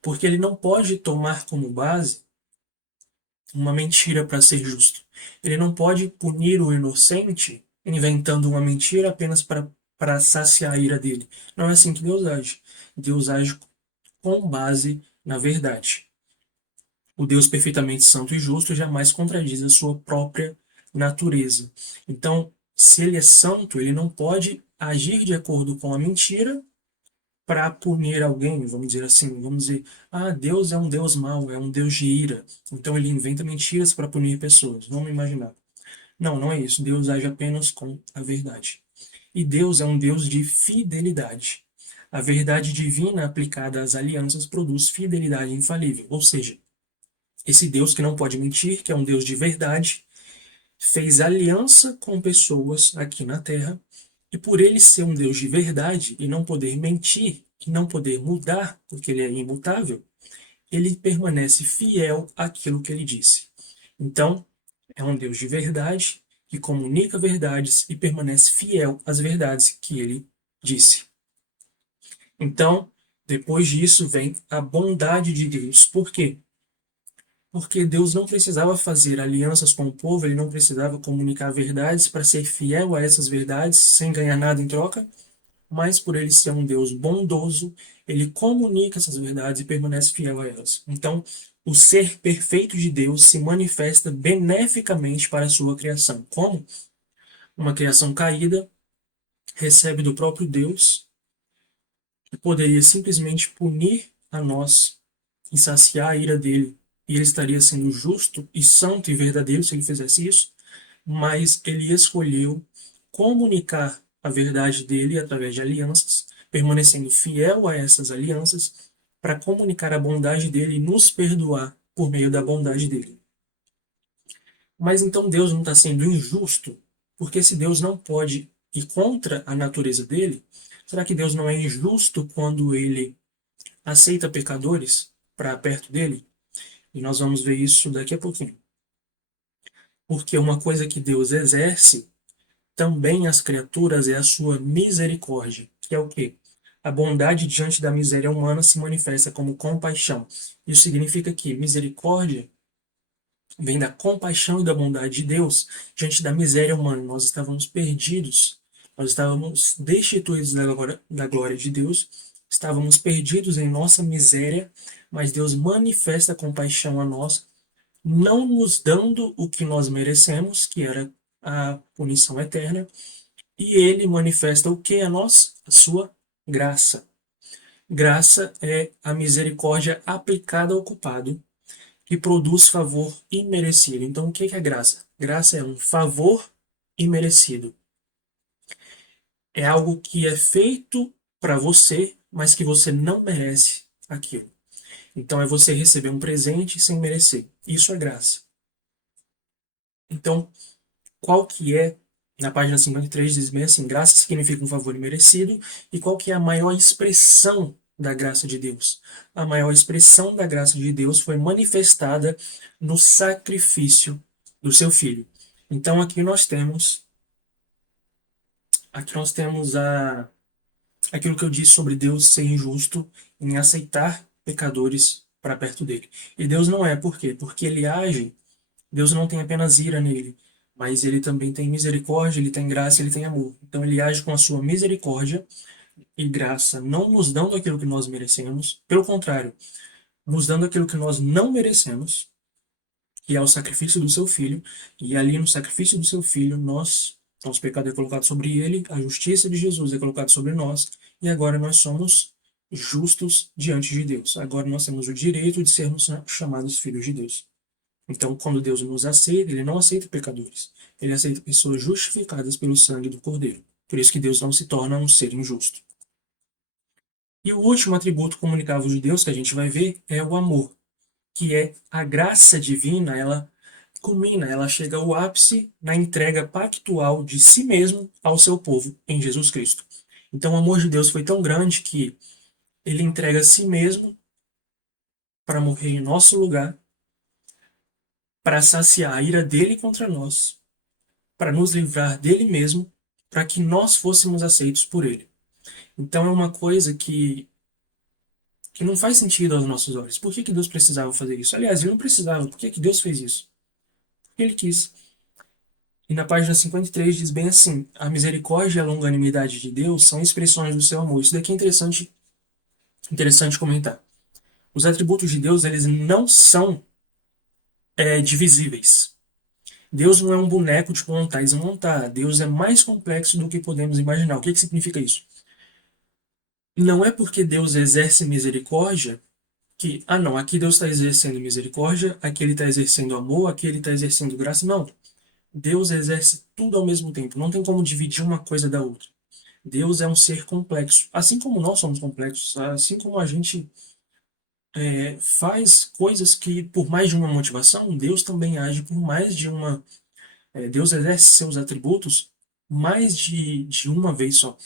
Porque ele não pode tomar como base uma mentira para ser justo. Ele não pode punir o inocente inventando uma mentira apenas para saciar a ira dele. Não é assim que Deus age. Deus age com base na verdade. O Deus perfeitamente santo e justo jamais contradiz a sua própria natureza. Então, se ele é santo, ele não pode agir de acordo com a mentira para punir alguém, vamos dizer assim. Vamos dizer, Deus é um Deus mau, é um Deus de ira. Então ele inventa mentiras para punir pessoas. Vamos imaginar. Não, não é isso. Deus age apenas com a verdade. E Deus é um Deus de fidelidade. A verdade divina aplicada às alianças produz fidelidade infalível. Ou seja, esse Deus que não pode mentir, que é um Deus de verdade, fez aliança com pessoas aqui na Terra, e por ele ser um Deus de verdade e não poder mentir, e não poder mudar, porque ele é imutável, ele permanece fiel àquilo que ele disse. Então, é um Deus de verdade, que comunica verdades e permanece fiel às verdades que ele disse. Então, depois disso vem a bondade de Deus. Por quê? Porque Deus não precisava fazer alianças com o povo, ele não precisava comunicar verdades para ser fiel a essas verdades sem ganhar nada em troca, mas por ele ser um Deus bondoso, ele comunica essas verdades e permanece fiel a elas. Então, o ser perfeito de Deus se manifesta beneficamente para a sua criação. Como? Uma criação caída recebe do próprio Deus, que poderia simplesmente punir a nós e saciar a ira dele. E ele estaria sendo justo e santo e verdadeiro se ele fizesse isso, mas ele escolheu comunicar a verdade dele através de alianças, permanecendo fiel a essas alianças, para comunicar a bondade dele e nos perdoar por meio da bondade dele. Mas então Deus não está sendo injusto, porque se Deus não pode ir contra a natureza dele, será que Deus não é injusto quando ele aceita pecadores para perto dele? E nós vamos ver isso daqui a pouquinho. Porque uma coisa que Deus exerce também às criaturas é a sua misericórdia, que é o quê? A bondade diante da miséria humana se manifesta como compaixão. Isso significa que misericórdia vem da compaixão e da bondade de Deus diante da miséria humana. Nós estávamos perdidos, nós estávamos destituídos da glória de Deus, estávamos perdidos em nossa miséria, mas Deus manifesta compaixão a nós, não nos dando o que nós merecemos, que era a punição eterna, e ele manifesta o que a nós? A sua graça. Graça é a misericórdia aplicada ao culpado, que produz favor imerecido. Então, o que é graça? Graça é um favor imerecido. É algo que é feito para você, mas que você não merece aquilo. Então, é você receber um presente sem merecer. Isso é graça. Então, qual que é, na página 53 diz bem assim, graça significa um favor imerecido, e qual que é a maior expressão da graça de Deus? A maior expressão da graça de Deus foi manifestada no sacrifício do seu filho. Então aqui nós temos aquilo que eu disse sobre Deus ser injusto em aceitar pecadores para perto dele. E Deus não é, por quê? Porque ele age. Deus não tem apenas ira nele, mas ele também tem misericórdia, ele tem graça, ele tem amor. Então ele age com a sua misericórdia e graça, não nos dando aquilo que nós merecemos, pelo contrário, nos dando aquilo que nós não merecemos, que é o sacrifício do seu filho, e ali no sacrifício do seu filho, nosso pecado é colocado sobre ele, a justiça de Jesus é colocada sobre nós, e agora nós somos justos diante de Deus. Agora nós temos o direito de sermos chamados filhos de Deus. Então, quando Deus nos aceita, ele não aceita pecadores. Ele aceita pessoas justificadas pelo sangue do Cordeiro. Por isso que Deus não se torna um ser injusto. E o último atributo comunicável de Deus que a gente vai ver é o amor, que é a graça divina, ela culmina, ela chega ao ápice na entrega pactual de si mesmo ao seu povo em Jesus Cristo. Então, o amor de Deus foi tão grande que ele entrega a si mesmo para morrer em nosso lugar, para saciar a ira dele contra nós, para nos livrar dele mesmo, para que nós fôssemos aceitos por ele. Então é uma coisa que não faz sentido aos nossos olhos. Por que Deus precisava fazer isso? Aliás, ele não precisava. Por que Deus fez isso? Porque ele quis. E na página 53 diz bem assim: a misericórdia e a longanimidade de Deus são expressões do seu amor. Isso daqui é interessante comentar. Os atributos de Deus, eles não são divisíveis. Deus não é um boneco de montar e desmontar. Deus é mais complexo do que podemos imaginar. O que significa isso? Não é porque Deus exerce misericórdia que, não, aqui Deus está exercendo misericórdia, aqui ele está exercendo amor, aqui ele está exercendo graça. Não. Deus exerce tudo ao mesmo tempo. Não tem como dividir uma coisa da outra. Deus é um ser complexo. Assim como nós somos complexos, assim como a gente faz coisas que, por mais de uma motivação, Deus também age por mais de uma. Deus exerce seus atributos mais de uma vez só.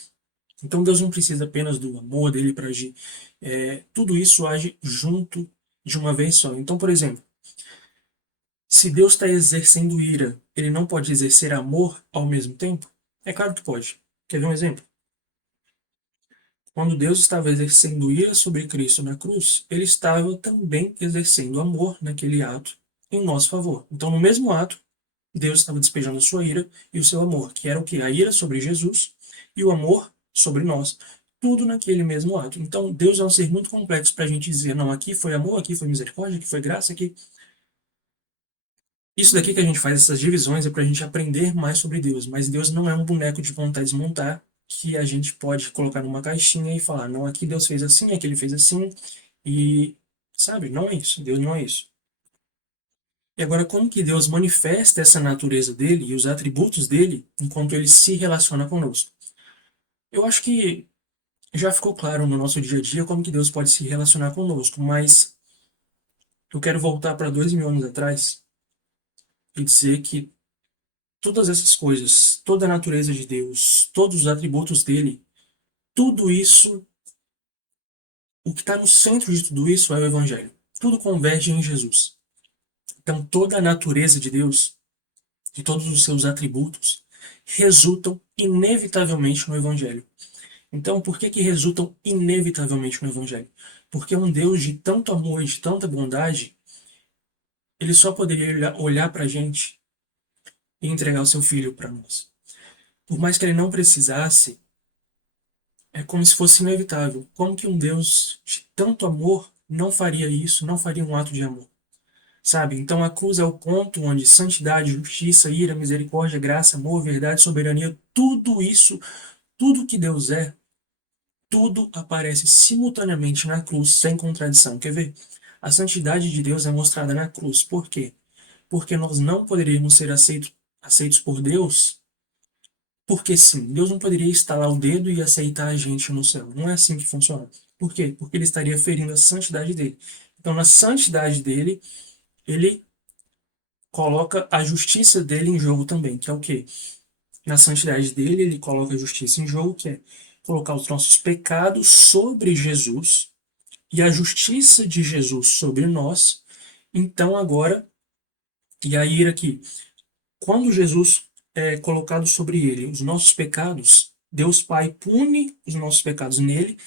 Então Deus não precisa apenas do amor dele para agir. Tudo isso age junto de uma vez só. Então, por exemplo, se Deus está exercendo ira, ele não pode exercer amor ao mesmo tempo? É claro que pode. Quer ver um exemplo? Quando Deus estava exercendo ira sobre Cristo na cruz, ele estava também exercendo amor naquele ato em nosso favor. Então, no mesmo ato, Deus estava despejando a sua ira e o seu amor, que era o que? A ira sobre Jesus e o amor sobre nós. Tudo naquele mesmo ato. Então, Deus é um ser muito complexo para a gente dizer, não, aqui foi amor, aqui foi misericórdia, aqui foi graça, aqui. Isso daqui que a gente faz, essas divisões, é para a gente aprender mais sobre Deus. Mas Deus não é um boneco de montar e desmontar que a gente pode colocar numa caixinha e falar, não, aqui Deus fez assim, aqui ele fez assim. E, sabe, não é isso. Deus não é isso. E agora, como que Deus manifesta essa natureza dele e os atributos dele enquanto ele se relaciona conosco? Eu acho que já ficou claro no nosso dia a dia como que Deus pode se relacionar conosco, mas eu quero voltar para 2000 anos atrás e dizer que todas essas coisas, toda a natureza de Deus, todos os atributos dele, tudo isso, o que está no centro de tudo isso é o Evangelho. Tudo converge em Jesus. Então, toda a natureza de Deus e todos os seus atributos resultam inevitavelmente no Evangelho. Então, por que resultam inevitavelmente no Evangelho? Porque um Deus de tanto amor e de tanta bondade, ele só poderia olhar para a gente e entregar o seu filho para nós. Por mais que ele não precisasse, é como se fosse inevitável. Como que um Deus de tanto amor não faria isso, não faria um ato de amor? Sabe? Então a cruz é o ponto onde santidade, justiça, ira, misericórdia, graça, amor, verdade, soberania, tudo isso, tudo que Deus é, tudo aparece simultaneamente na cruz, sem contradição. Quer ver? A santidade de Deus é mostrada na cruz. Por quê? Porque nós não poderíamos ser aceitos por Deus, porque sim, Deus não poderia estalar o dedo e aceitar a gente no céu. Não é assim que funciona. Por quê? Porque ele estaria ferindo a santidade dele. Então, na santidade dele, ele coloca a justiça dele em jogo também, que é o quê? Na santidade dele, ele coloca a justiça em jogo, que é colocar os nossos pecados sobre Jesus e a justiça de Jesus sobre nós. Então, agora, e a ira aqui, quando Jesus é colocado sobre ele os nossos pecados, Deus Pai pune os nossos pecados nele,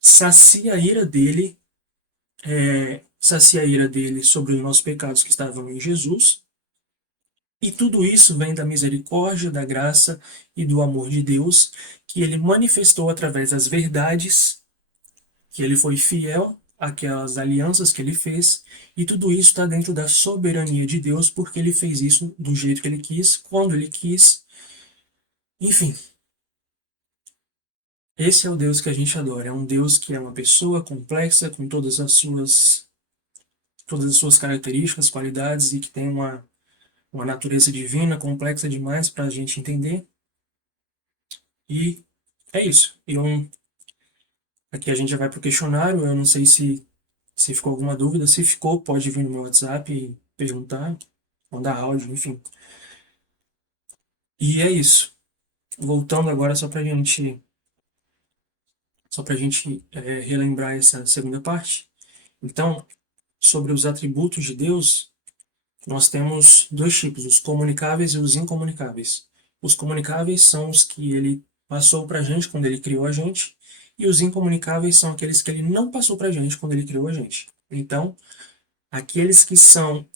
sacia a ira dele, sacia a ira dele sobre os nossos pecados que estavam em Jesus. E tudo isso vem da misericórdia, da graça e do amor de Deus, que ele manifestou através das verdades, que ele foi fiel àquelas alianças que ele fez, e tudo isso está dentro da soberania de Deus, porque ele fez isso do jeito que ele quis, quando ele quis. Enfim, esse é o Deus que a gente adora. É um Deus que é uma pessoa complexa, com todas as suas características, qualidades, e que tem uma natureza divina complexa demais para a gente entender. E é isso. Aqui a gente já vai para o questionário. Eu não sei se ficou alguma dúvida. Se ficou, pode vir no meu WhatsApp e perguntar, mandar áudio, enfim. E é isso. Voltando agora só para a gente relembrar essa segunda parte. Então, sobre os atributos de Deus, nós temos dois tipos, os comunicáveis e os incomunicáveis. Os comunicáveis são os que ele passou para a gente quando ele criou a gente, e os incomunicáveis são aqueles que ele não passou para a gente quando ele criou a gente. Então, aqueles que são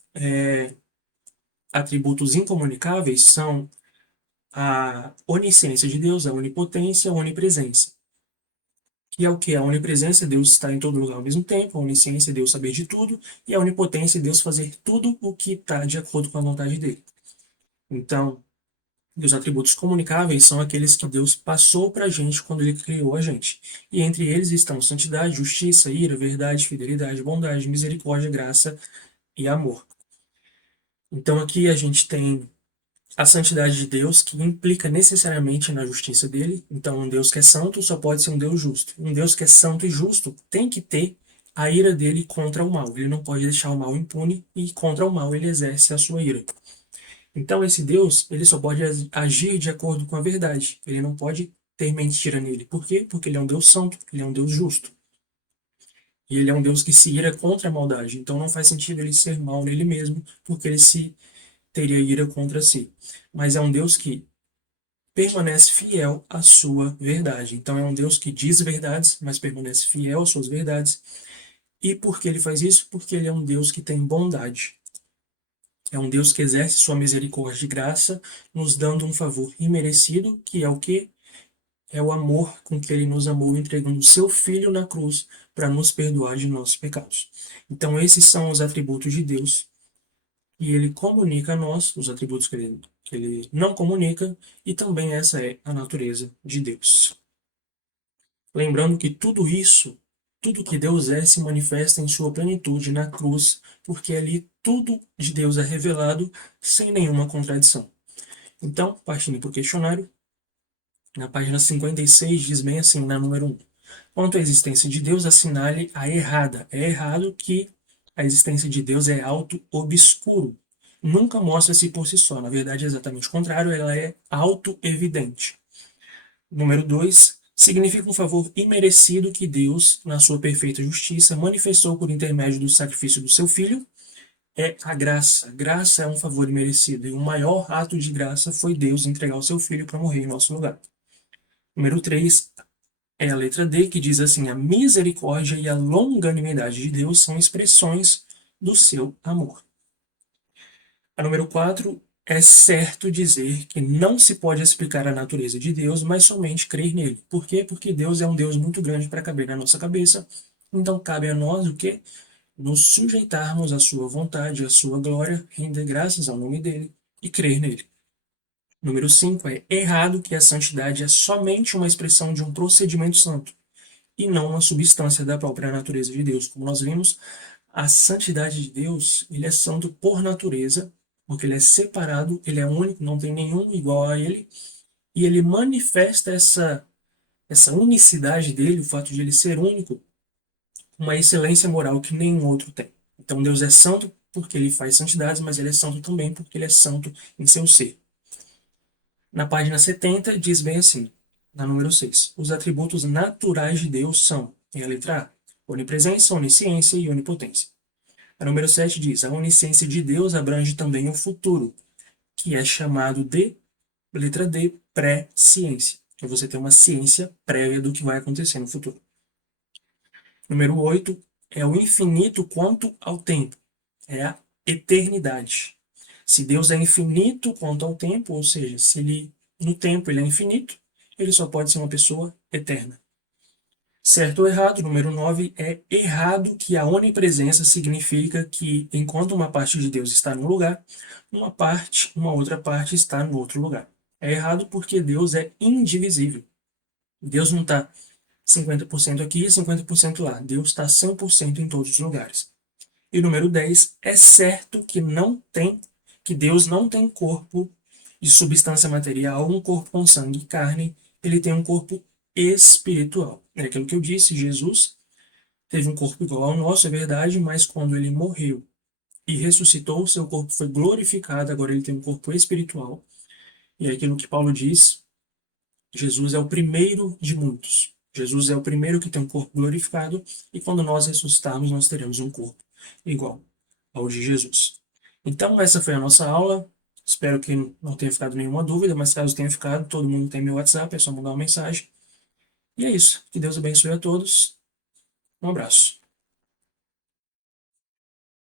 atributos incomunicáveis são a onisciência de Deus, a onipotência, a onipresença. Que é o que? A onipresença, Deus está em todo lugar ao mesmo tempo, a onisciência, Deus saber de tudo, e a onipotência, Deus fazer tudo o que está de acordo com a vontade dele. Então, os atributos comunicáveis são aqueles que Deus passou para a gente quando ele criou a gente. E entre eles estão santidade, justiça, ira, verdade, fidelidade, bondade, misericórdia, graça e amor. Então aqui a gente tem a santidade de Deus, que implica necessariamente na justiça dele. Então, um Deus que é santo só pode ser um Deus justo. Um Deus que é santo e justo tem que ter a ira dele contra o mal. Ele não pode deixar o mal impune e contra o mal ele exerce a sua ira. Então, esse Deus, ele só pode agir de acordo com a verdade. Ele não pode ter mentira nele. Por quê? Porque ele é um Deus santo, ele é um Deus justo. E ele é um Deus que se ira contra a maldade. Então, não faz sentido ele ser mal nele mesmo, porque ele se teria ira contra si. Mas é um Deus que permanece fiel à sua verdade. Então é um Deus que diz verdades, mas permanece fiel às suas verdades. E por que ele faz isso? Porque ele é um Deus que tem bondade. É um Deus que exerce sua misericórdia e graça, nos dando um favor imerecido, que é o que? É o amor com que ele nos amou, entregando o seu Filho na cruz para nos perdoar de nossos pecados. Então esses são os atributos de Deus e ele comunica a nós os atributos que ele não comunica, e também essa é a natureza de Deus. Lembrando que tudo isso, tudo que Deus é, se manifesta em sua plenitude na cruz, porque ali tudo de Deus é revelado sem nenhuma contradição. Então, partindo para o questionário, na página 56 diz bem assim, na número 1. Quanto à existência de Deus, assinale a errada. É errado que a existência de Deus é auto-obscuro. Nunca mostra-se por si só. Na verdade, é exatamente o contrário, ela é auto-evidente. Número 2. Significa um favor imerecido que Deus, na sua perfeita justiça, manifestou por intermédio do sacrifício do seu Filho. É a graça. Graça é um favor imerecido. E o maior ato de graça foi Deus entregar o seu Filho para morrer em nosso lugar. Número 3 é a letra D, que diz assim: a misericórdia e a longanimidade de Deus são expressões do seu amor. A número 4 é certo dizer que não se pode explicar a natureza de Deus, mas somente crer nele. Por quê? Porque Deus é um Deus muito grande para caber na nossa cabeça. Então cabe a nós o quê? Nos sujeitarmos à sua vontade, à sua glória, render graças ao nome dele e crer nele. Número 5 é errado que a santidade é somente uma expressão de um procedimento santo e não uma substância da própria natureza de Deus. Como nós vimos, A santidade de Deus, ele é santo por natureza, porque ele é separado, ele é único, não tem nenhum igual a ele, e ele manifesta essa unicidade dele, o fato de ele ser único, uma excelência moral que nenhum outro tem. Então Deus é santo porque ele faz santidades, mas ele é santo também porque ele é santo em seu ser. Na página 70 diz bem assim, na número 6, os atributos naturais de Deus são, em a letra A, onipresença, onisciência e onipotência. A número 7 diz, a onisciência de Deus abrange também o futuro, que é chamado de, letra D, pré-ciência. Que você tem uma ciência prévia do que vai acontecer no futuro. Número 8 é o infinito quanto ao tempo. É a eternidade. Se Deus é infinito quanto ao tempo, ou seja, se ele no tempo ele é infinito, ele só pode ser uma pessoa eterna. Certo ou errado, número 9 é errado que a onipresença significa que enquanto uma parte de Deus está num lugar, uma outra parte está no outro lugar. É errado porque Deus é indivisível. Deus não está 50% aqui e 50% lá. Deus está 100% em todos os lugares. E número 10, é certo que Deus não tem corpo de substância material, um corpo com sangue e carne, ele tem um corpo espiritual. É aquilo que eu disse, Jesus teve um corpo igual ao nosso, é verdade, mas quando ele morreu e ressuscitou, seu corpo foi glorificado, agora ele tem um corpo espiritual. E é aquilo que Paulo diz, Jesus é o primeiro de muitos. Jesus é o primeiro que tem um corpo glorificado, e quando nós ressuscitarmos, nós teremos um corpo igual ao de Jesus. Então, essa foi a nossa aula. Espero que não tenha ficado nenhuma dúvida, mas caso tenha ficado, todo mundo tem meu WhatsApp, é só mandar uma mensagem. E é isso. Que Deus abençoe a todos. Um abraço.